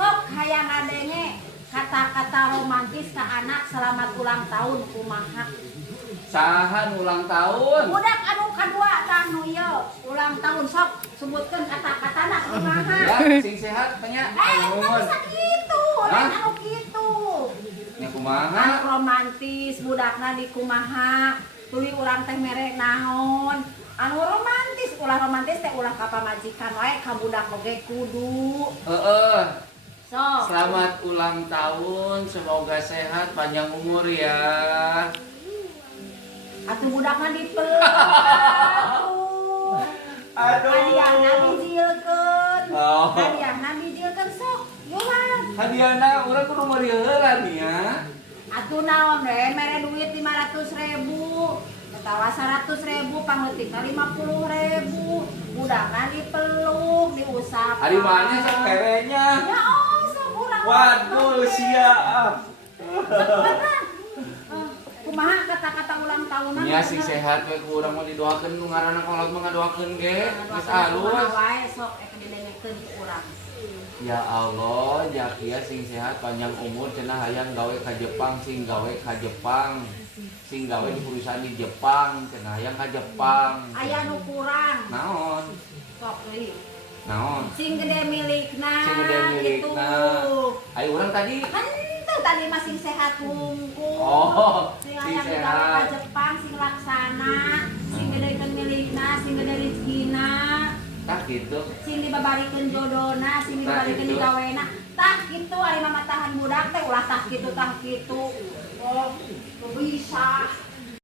Sok hayang adenge kata-kata romantis ke anak selamat ulang tahun kumaha. Sahan ulang tahun. Budak anu kadua tah nu ieu ulang tahun sok sebutkeun kata-katana kumaha. Ya, sing sehat tanya. Anu bisa kitu, lain anu kitu. Ya kumaha? Anu romantis budakna di kumaha. Tuluy urang teh mere naon. Anu romantis, ulah romantis teh ulah ka pamajikan wae ka budak oge kudu. So. Selamat ulang tahun, semoga sehat, panjang umur ya. Atuh budakna dipeluk. Aduh. Hadiahna dijieulkeun. Oh. Hadiahna dijieulkeun sok. Yulan. Hadiahna urang kudu meureuh heula nih ya. Atuh naon we mere duit 500.000. Tawa 100.000 pangleutikna 50.000. Budakna dipeluk, diusap. Ari mana sok kerenya? Ya sok urang. Waduh, sia. Kumaha kata-kata ulang tahunan? Nya sing sehat we ku urang mah didoakeun nu ngaranna kolot mah ngadoakeun ge. Geus alus. Wae sok didengekeun ku urang. Ya Allah, jakia sing sehat panjang umur cenah hayang gawe ka Jepang, sing gawe ka Jepang. Sing gawe di perusahaan di Jepang, cenah hayang ka Jepang. Aya nu kurang. Naon? Sok deui. Naon? Sing gede milikna. Sing gede milikna. Ayo urang tadi. Henteu tadi mah sing sehat wungkul. Oh, sing sing hayang gawe ka sehat. Jepang, sing laksana, sing gedekeun milikna, sing gede rezekina. Tah gitu. Sing dibabarikeun jodona, sing dibabarikeun gitu. digawena. Tah kitu ari mah matahan budak teh ulah tah kitu tah kitu. Oh, bisa.